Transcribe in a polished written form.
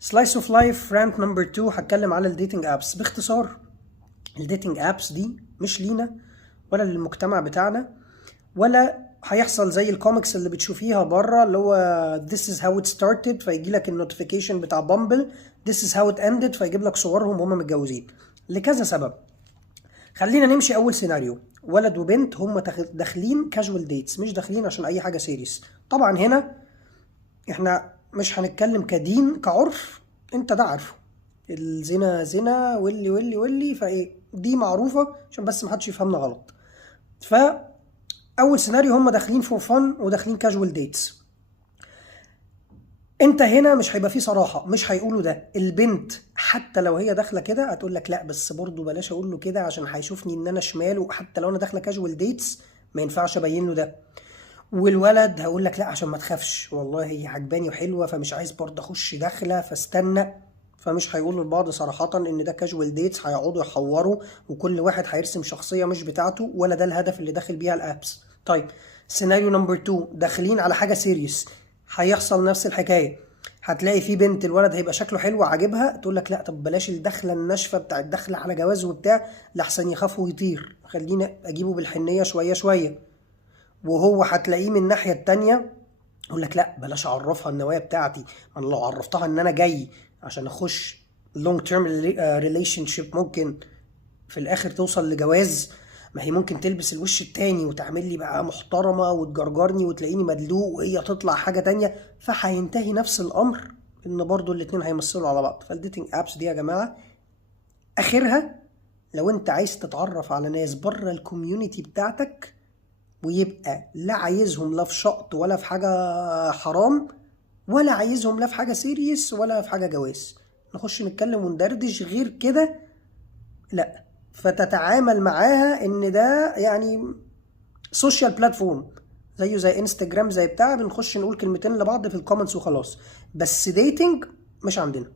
سلايس اوف لايف رانت نمبر 2 هتكلم على الديتنج ابس باختصار. الديتنج ابس دي مش لينا ولا للمجتمع بتاعنا، ولا هيحصل زي الكوميكس اللي بتشوفيها بره اللي هو this is how it started فيجي لك النوتيفيكيشن بتاع بامبل this is how it ended فيجيب لك صورهم وهم متجوزين لكذا سبب. خلينا نمشي اول سيناريو، ولد وبنت هم داخلين كاجوال ديتس، مش داخلين عشان اي حاجه سيريس. طبعا هنا احنا مش هنتكلم كدين، كعرف انت ده عارفه، الزنا زنا واللي واللي واللي فايه دي معروفه عشان بس محدش يفهمنا غلط. فاول سيناريو هم داخلين فور فن وداخلين كاجوال ديتس. انت هنا مش هيبقى فيه صراحه، مش هيقولوا ده. البنت حتى لو هي داخله كده هتقول لك لا بس برضه بلاش اقول له كده عشان هيشوفني ان انا شمال، وحتى لو انا داخله كاجوال ديتس ما ينفعش ابين له ده. والولد هقول لك لا عشان ما تخافش والله هي عجباني وحلوه فمش عايز برضه اخش داخله فاستنى، فمش هيقولوا لبعض صراحه ان ده كاجوال ديتس، هيقعدوا يحوروا وكل واحد هيرسم شخصيه مش بتاعته، ولا ده الهدف اللي داخل بيها الابس. طيب سيناريو نمبر 2 داخلين على حاجه سيريس، هيحصل نفس الحكايه. هتلاقي في بنت الولد هيبقى شكله حلو عاجبها تقول لك لا طب بلاش الدخله الناشفه بتاع الدخله على جواز وبتاع لحسن يخاف ويطير، خلينا اجيبه بالحنيه شويه شويه. وهو هتلاقيه من الناحيه التانيه يقول لك لا بلاش اعرفها النوايا بتاعتي، انا لو عرفتها ان انا جاي عشان اخش لونج تيرم ريليشن شيب ممكن في الاخر توصل لجواز، ما هي ممكن تلبس الوش التاني وتعمل لي بقى محترمه وتجرجرني وتلاقيني مدلوق وهي تطلع حاجه تانيه، فهينتهي نفس الامر ان برضو الاتنين هيمثلوا على بعض. فالديتنج ابس دي يا جماعه اخرها لو انت عايز تتعرف على ناس بره الكوميونتي بتاعتك ويبقى لا عايزهم لا في شقط ولا في حاجة حرام، ولا عايزهم لا في حاجة سيريس ولا في حاجة جواز، نخش نتكلم وندردش غير كده لا. فتتعامل معاها ان ده يعني سوشيال بلاتفورم زيه زي انستجرام زي بتاع، بنخش نقول كلمتين لبعض في الكومنتس وخلاص، بس ديتنج مش عندنا.